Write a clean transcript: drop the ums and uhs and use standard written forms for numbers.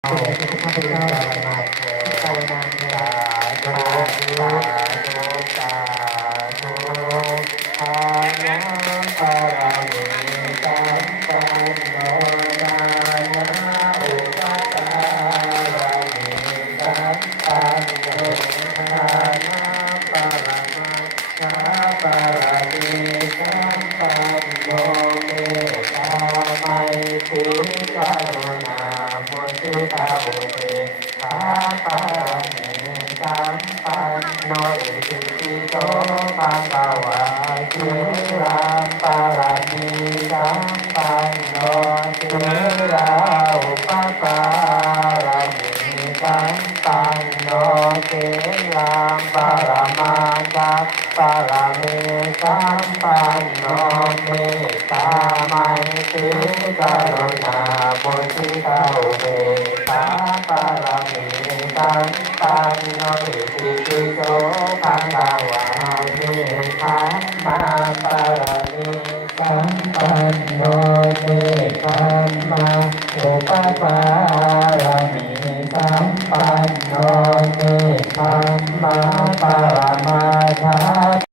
เป็นข้าพเจ้าภาวนาในสาธุสาธุสาธุทานังปารามิสัมปันโนญาณอุปการามิสัมปันโนทานังปารามาชาปารามิสัมปันโนเมตตาไมตรีกรุณามุทิตาอุเบกขาปารามิสัมปันโนอิติปิโสภะคะวะสีลังปารามิสัมปันโนสีลาอุปการามิสัมปันโนสีลังปารามาสัพปารามิสัมปันโนเมตตาไมตรีกรุณามุทิตาอุเบกขาปารามิสัมปันโนอิติปิโสภะคะวะเมธัมมาปารามิสัมปันโนเมธัมมาอุปการามิสัมปันโนเมธัมมาปารามาชา